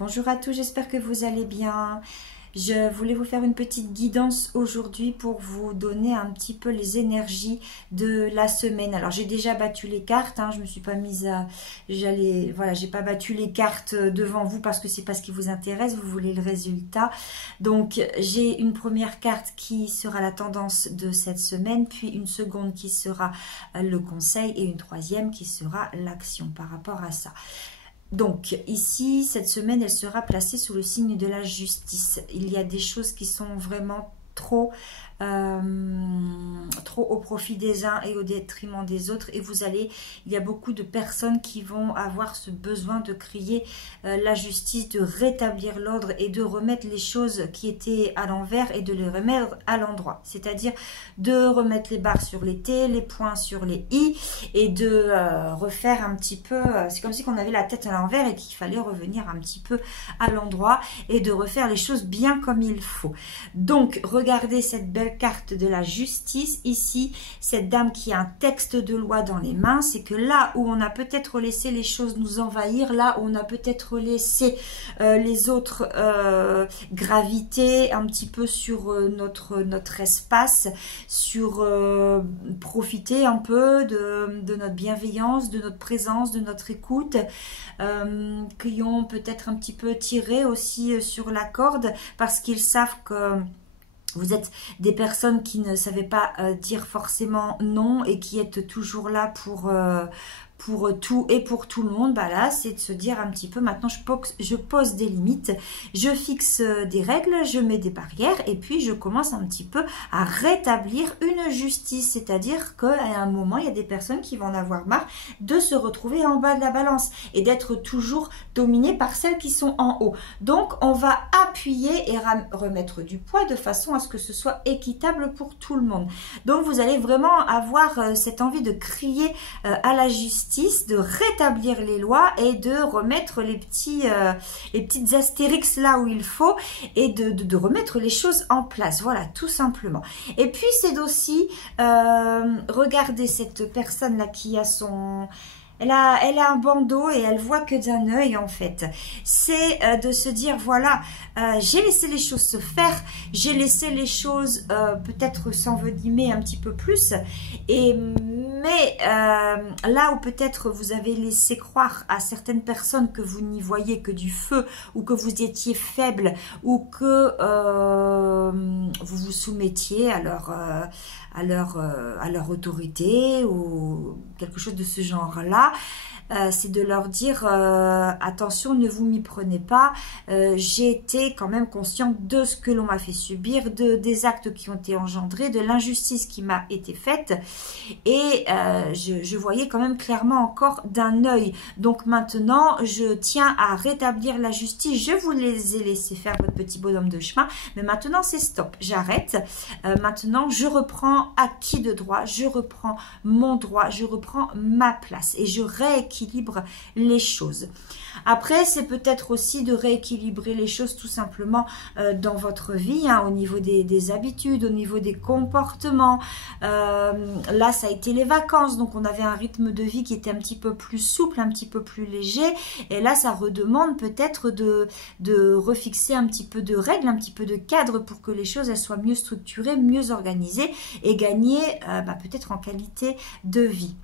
Bonjour à tous, j'espère que vous allez bien. Je voulais vous faire une petite guidance aujourd'hui pour vous donner un petit peu les énergies de la semaine. Alors j'ai déjà battu les cartes, je me suis pas mise à... Voilà, j'ai pas battu les cartes devant vous parce que c'est pas ce qui vous intéresse, vous voulez le résultat. Donc j'ai une première carte qui sera la tendance de cette semaine, puis une seconde qui sera le conseil et une troisième qui sera l'action par rapport à ça. Donc ici, cette semaine, elle sera placée sous le signe de la justice. Il y a des choses qui sont vraiment trop au profit des uns et au détriment des autres, et il y a beaucoup de personnes qui vont avoir ce besoin de crier la justice, de rétablir l'ordre et de remettre les choses qui étaient à l'envers et de les remettre à l'endroit, c'est-à-dire de remettre les barres sur les T, les points sur les I, et de refaire un petit peu, c'est comme si on avait la tête à l'envers et qu'il fallait revenir un petit peu à l'endroit et de refaire les choses bien comme il faut. Donc regardez cette belle carte de la justice ici, cette dame qui a un texte de loi dans les mains. C'est que là où on a peut-être laissé les choses nous envahir, là où on a peut-être laissé les autres graviter un petit peu sur notre espace, sur profiter un peu de notre bienveillance, de notre présence, de notre écoute, qui ont peut-être un petit peu tiré aussi sur la corde parce qu'ils savent que vous êtes des personnes qui ne savaient pas dire forcément non et qui êtes toujours là pour tout et pour tout le monde. Bah là, c'est de se dire un petit peu, maintenant je pose des limites, je fixe des règles, je mets des barrières et puis je commence un petit peu à rétablir une justice. C'est-à-dire qu'à un moment, il y a des personnes qui vont en avoir marre de se retrouver en bas de la balance et d'être toujours dominées par celles qui sont en haut. Donc, on va appuyer et remettre du poids de façon à ce que ce soit équitable pour tout le monde. Donc, vous allez vraiment avoir cette envie de crier à la justice, de rétablir les lois et de remettre les petites astérix là où il faut et de remettre les choses en place. Voilà, tout simplement. Et puis c'est aussi regardez cette personne là qui a son... Elle a un bandeau et elle voit que d'un œil en fait. C'est de se dire voilà, j'ai laissé les choses se faire, j'ai laissé les choses peut-être s'envenimer un petit peu plus. Mais là où peut-être vous avez laissé croire à certaines personnes que vous n'y voyez que du feu ou que vous étiez faible ou que vous vous soumettiez à leur autorité ou quelque chose de ce genre-là, c'est de leur dire attention, ne vous m'y prenez pas, j'ai été quand même consciente de ce que l'on m'a fait subir, des actes qui ont été engendrés, de l'injustice qui m'a été faite et je voyais quand même clairement encore d'un œil. Donc maintenant je tiens à rétablir la justice, je vous les ai laissé faire votre petit bonhomme de chemin, mais maintenant c'est stop, j'arrête, maintenant je reprends acquis de droit, je reprends mon droit, je reprends ma place et je rééquilibre les choses. Après, c'est peut-être aussi de rééquilibrer les choses tout simplement dans votre vie, au niveau des habitudes, au niveau des comportements. Là, ça a été les vacances, donc on avait un rythme de vie qui était un petit peu plus souple, un petit peu plus léger. Et là, ça redemande peut-être de refixer un petit peu de règles, un petit peu de cadre pour que les choses elles soient mieux structurées, mieux organisées et gagner peut-être en qualité de vie.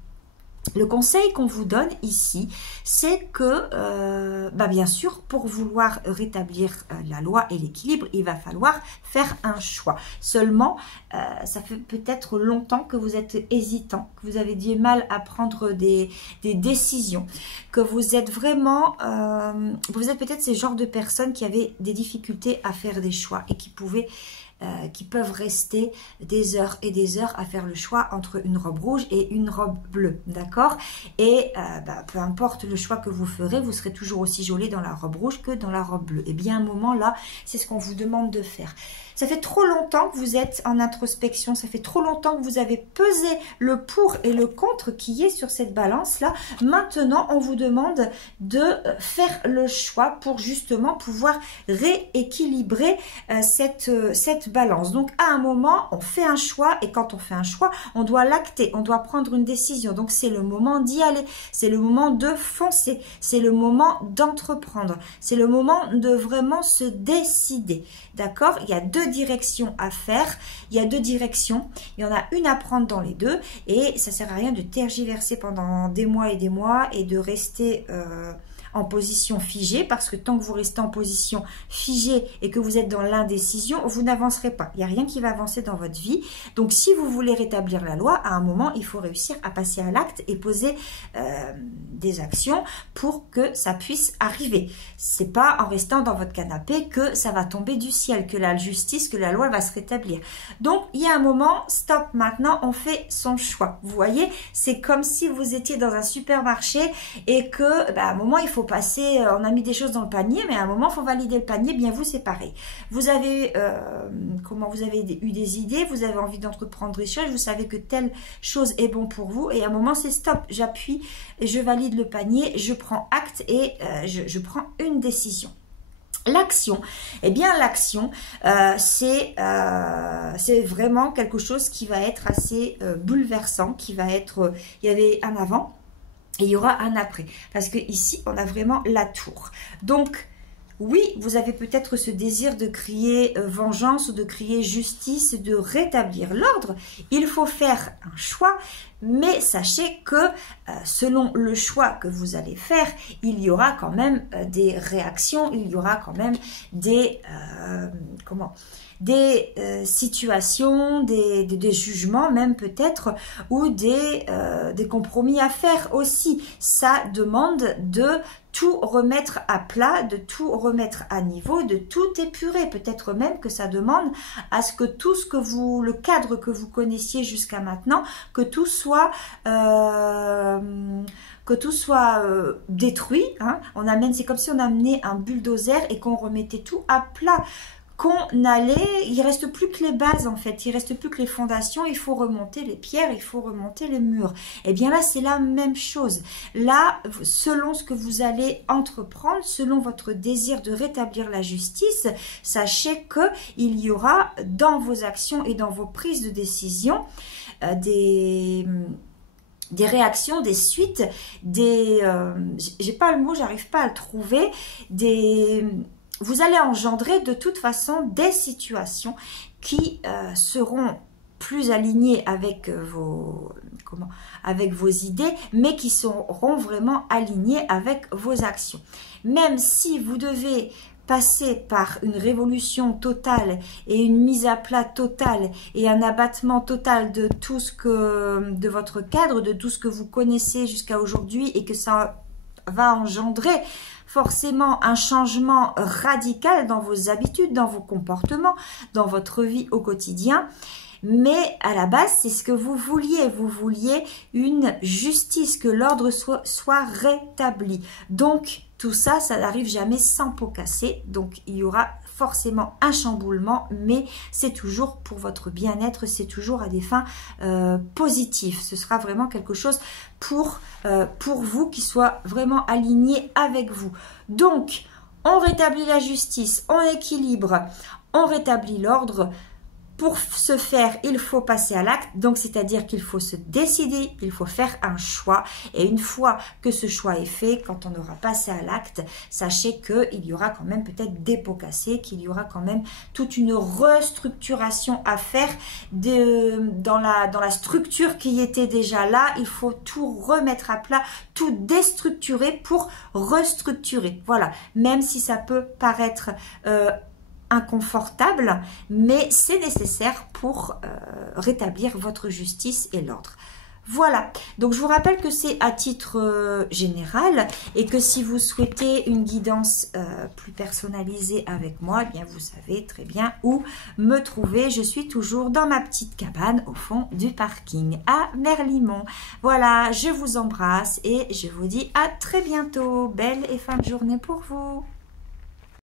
Le conseil qu'on vous donne ici, c'est que, bien sûr, pour vouloir rétablir la loi et l'équilibre, il va falloir faire un choix. Seulement, ça fait peut-être longtemps que vous êtes hésitant, que vous avez du mal à prendre des décisions, que vous êtes vraiment, vous êtes peut-être ces genres de personnes qui avaient des difficultés à faire des choix et qui peuvent rester des heures et des heures à faire le choix entre une robe rouge et une robe bleue, d'accord? Et peu importe le choix que vous ferez, vous serez toujours aussi jolie dans la robe rouge que dans la robe bleue. Et bien à un moment là, c'est ce qu'on vous demande de faire. Ça fait trop longtemps que vous êtes en introspection, ça fait trop longtemps que vous avez pesé le pour et le contre qui est sur cette balance-là. Maintenant, on vous demande de faire le choix pour justement pouvoir rééquilibrer cette balance. Donc, à un moment, on fait un choix et quand on fait un choix, on doit l'acter, on doit prendre une décision. Donc, c'est le moment d'y aller, c'est le moment de foncer, c'est le moment d'entreprendre, c'est le moment de vraiment se décider. D'accord? Il y a deux directions à faire, il y a deux directions, il y en a une à prendre dans les deux et ça sert à rien de tergiverser pendant des mois et de rester en position figée, parce que tant que vous restez en position figée et que vous êtes dans l'indécision, vous n'avancerez pas. Il n'y a rien qui va avancer dans votre vie. Donc, si vous voulez rétablir la loi, à un moment, il faut réussir à passer à l'acte et poser des actions pour que ça puisse arriver. C'est pas en restant dans votre canapé que ça va tomber du ciel, que la justice, que la loi va se rétablir. Donc, il y a un moment, stop, maintenant, on fait son choix. Vous voyez, c'est comme si vous étiez dans un supermarché et que, à un moment, il faut passer, on a mis des choses dans le panier, mais à un moment, il faut valider le panier, bien vous, c'est pareil. Vous avez, vous avez eu des idées, vous avez envie d'entreprendre des choses, vous savez que telle chose est bon pour vous, et à un moment, c'est stop, j'appuie, je valide le panier, je prends acte et je prends une décision. L'action, eh bien l'action, c'est vraiment quelque chose qui va être assez bouleversant, qui va être, il y avait un avant, et il y aura un après, parce que ici on a vraiment la tour. Donc oui, vous avez peut-être ce désir de crier vengeance ou de crier justice, de rétablir l'ordre. Il faut faire un choix, mais sachez que selon le choix que vous allez faire, il y aura quand même des réactions, il y aura quand même des situations, des jugements même peut-être, ou des compromis à faire aussi. Ça demande de tout remettre à plat, de tout remettre à niveau, de tout épurer. Peut-être même que ça demande à ce que tout ce que le cadre que vous connaissiez jusqu'à maintenant, que tout soit détruit. Hein. C'est comme si on amenait un bulldozer et qu'on remettait tout à plat. Il reste plus que les bases en fait, il reste plus que les fondations, il faut remonter les pierres, il faut remonter les murs. Et bien là, c'est la même chose. Là, selon ce que vous allez entreprendre, selon votre désir de rétablir la justice, sachez que il y aura dans vos actions et dans vos prises de décision des réactions, des suites, j'ai pas le mot, j'arrive pas à le trouver, vous allez engendrer de toute façon des situations qui seront plus alignées avec vos idées, mais qui seront vraiment alignées avec vos actions. Même si vous devez passer par une révolution totale et une mise à plat totale et un abattement total de tout de votre cadre, de tout ce que vous connaissez jusqu'à aujourd'hui, et que ça va engendrer forcément un changement radical dans vos habitudes, dans vos comportements, dans votre vie au quotidien. Mais à la base, c'est ce que vous vouliez. Vous vouliez une justice, que l'ordre soit rétabli. Donc, tout ça, ça n'arrive jamais sans pot cassé. Donc, il y aura forcément un chamboulement, mais c'est toujours pour votre bien-être, c'est toujours à des fins positives. Ce sera vraiment quelque chose pour vous qui soit vraiment aligné avec vous. Donc, on rétablit la justice, on équilibre, on rétablit l'ordre. Pour ce faire, il faut passer à l'acte, donc c'est-à-dire qu'il faut se décider, il faut faire un choix. Et une fois que ce choix est fait, quand on aura passé à l'acte, sachez qu'il y aura quand même peut-être des pots cassés, qu'il y aura quand même toute une restructuration à faire dans la structure qui était déjà là. Il faut tout remettre à plat, tout déstructurer pour restructurer. Voilà, même si ça peut paraître inconfortable, mais c'est nécessaire pour rétablir votre justice et l'ordre. Voilà, donc je vous rappelle que c'est à titre général, et que si vous souhaitez une guidance plus personnalisée avec moi, eh bien vous savez très bien où me trouver. Je suis toujours dans ma petite cabane au fond du parking à Merlimont. Voilà, je vous embrasse et je vous dis à très bientôt. Belle et fin de journée pour vous.